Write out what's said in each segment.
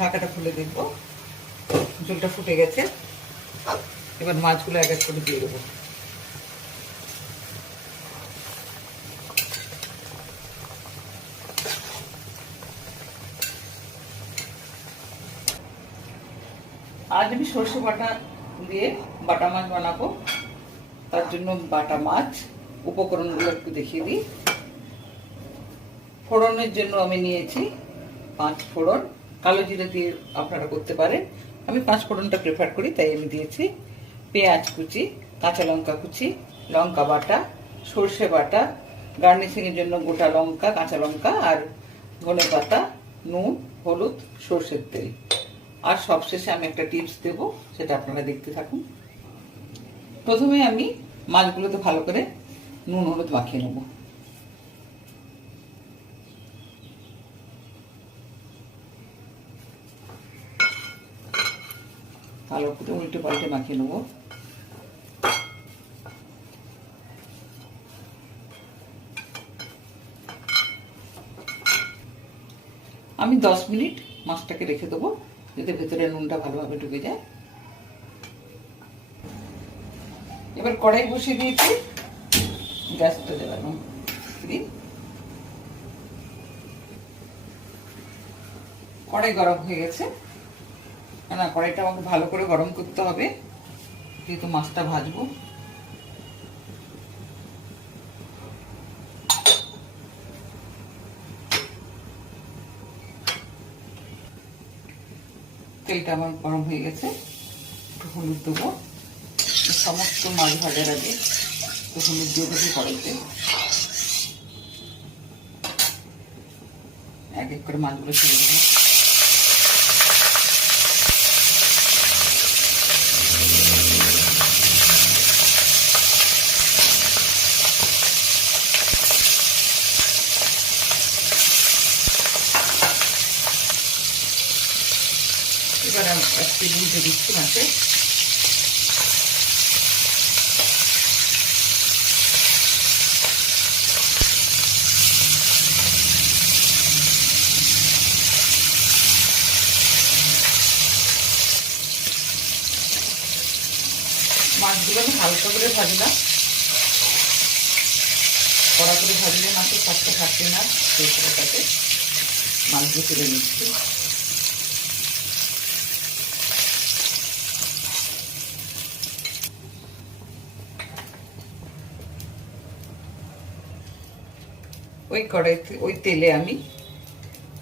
ঢাকাটা খুলে দেখব। ঝোলটা ফুটে গেছে। এবার মাছগুলো এক এক করে দিয়ে দেবো। আজ আমি সর্ষে বাটা দিয়ে বাটা মাছ বানাবো। তার জন্য বাটা মাছ। উপকরণগুলো একটু দেখিয়ে দিই। ফোড়নের জন্য আমি নিয়েছি পাঁচ ফোড়ন। কালো জিরে দিয়ে আপনারা করতে পারেন। আমি পাঁচ ফোড়নটা প্রেফার করি, তাই আমি দিয়েছি। পেঁয়াজ কুচি, কাঁচা লঙ্কা কুচি, লঙ্কা বাটা, সর্ষে বাটা, গার্নিশিংয়ের জন্য গোটা লঙ্কা, কাঁচা লঙ্কা আর ধনে পাতা, নুন, হলুদ, সর্ষের তেল। আর সবশেষে আমি একটা টিপস দেব, সেটা আপনারা দেখতে থাকুন। প্রথমে আমি মাছগুলোতে ভালো করে নুন হলুদ মাখিয়ে নেব। ভালো করে উল্টে পাল্টে মাখিয়ে নেব। আমি দশ মিনিট মাছটাকে রেখে দেবো, যাতে ভেতরে নুনটা ভালোভাবে ঢুকে যায়। এবার কড়াই বসিয়ে দিয়েছি গ্যাসটা জ্বালানো দিই কড়াই গরম হয়ে গেছে। না কড়াইটা আমাকে ভালো করে গরম করতে হবে, যেহেতু মাছটা ভাজবো। তেলটা আমার গরম হয়ে গেছে, একটু হলুদ দেবো। সমস্ত মাছ ভাজার আগে একটু হলুদ দিয়ে দেবো কড়াইতে। এক এক করে মাছগুলো ছেড়ে দেবো। এবার আমি বুঝে দিচ্ছি মাছে মাছগুলো আমি হালকা করে ভাজলাম। কড়া করে ভাজলে মাছের স্বাদটা থাকবে না সেই মাছগুলো তুলে নিচ্ছি। ওই কড়াইতে ওই তেলে আমি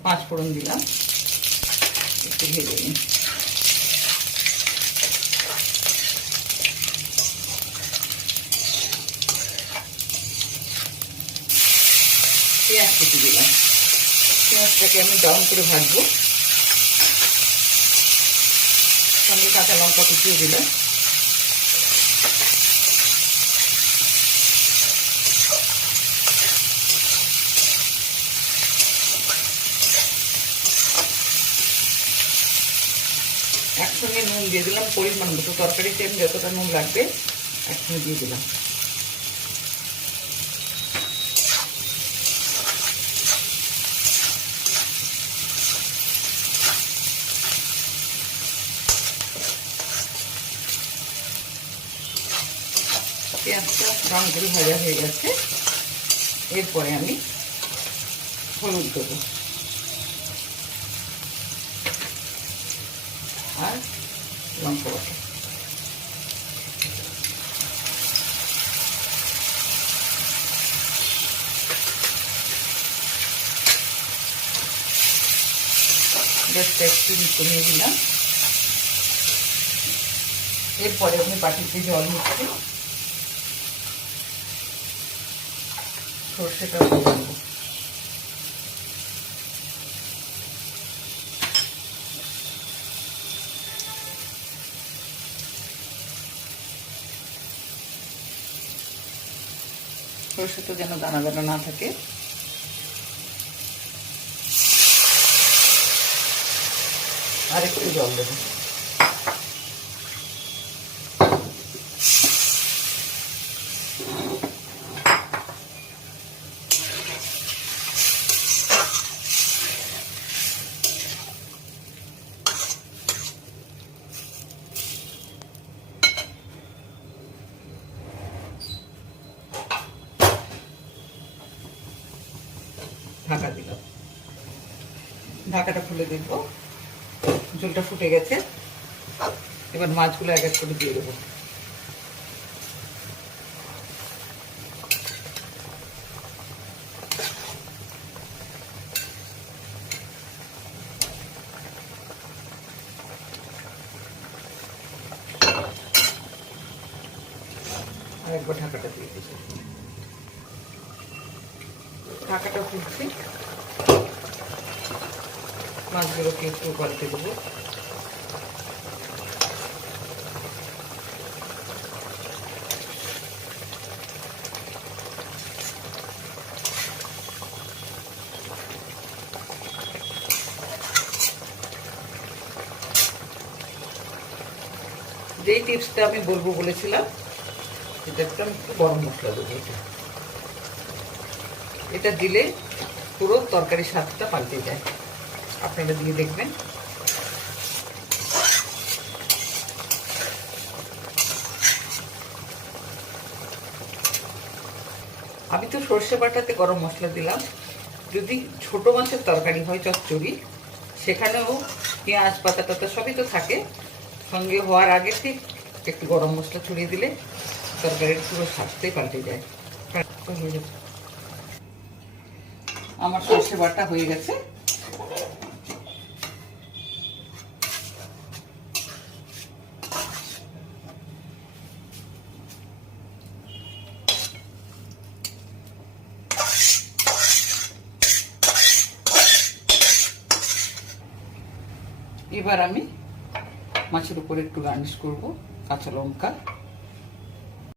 পাঁচ ফোড়ন দিলাম। একটু ভেজে নিই। পেঁয়াজ কেটে দিলাম। পেঁয়াজটাকে আমি ডাউন করে ভাজবো। সঙ্গে কাঁচা লঙ্কা কুচিয়ে দিলাম একসঙ্গে নুন দিয়ে দিলাম, পরিমাণ মতো। তরকারিতে আমি যতটা নুন লাগবে একসঙ্গে দিয়ে দিলাম। পেঁয়াজটা রং করে ভাজা হয়ে গেছে। এরপরে আমি হলুদ দেবো। আর লঙ্কা বাটা গ্যাসটা একটু কমিয়ে দিলাম। এরপরে আমি বাটিতে জল নিচ্ছি সর্ষেটা দিয়ে সরষেটা যেন দানা দানা না থাকে। আর একটু জল দেবো ঢাকাটা খুলে দেখব। ঝোলটা ফুটে গেছে। এবার মাছগুলো এক এক করে দিয়ে দেবো। একবার ঢাকাটা দিয়ে দিচ্ছি। ঢাকাটা খুলছি। মাছগুলোকে একটু পাল্টে দেবো। যেই টিপসটা আমি বলব বলেছিলাম এটা একটু একটু গরম মশলা দেবো এটা। এটা দিলে পুরো তরকারির স্বাদটা পাল্টে যায়। আপনারা দিয়ে দেখবেন। আমি তো সর্ষে বাটাতে গরম মশলা দিলাম। যদি ছোট মাছের তরকারি হয় চচ্চড়ি, সেখানেও পেঁয়াজ, পাতা টাতা সবই তো থাকে। সঙ্গে হওয়ার আগে ঠিক একটু গরম মশলা ছড়িয়ে দিলে তরকারির পুরো স্বাদটাই পাল্টে যায়। আমার সর্ষে বাটা হয়ে গেছে। এবার আমি মাছের উপরে একটু গার্নিশ করব কাঁচা লঙ্কা।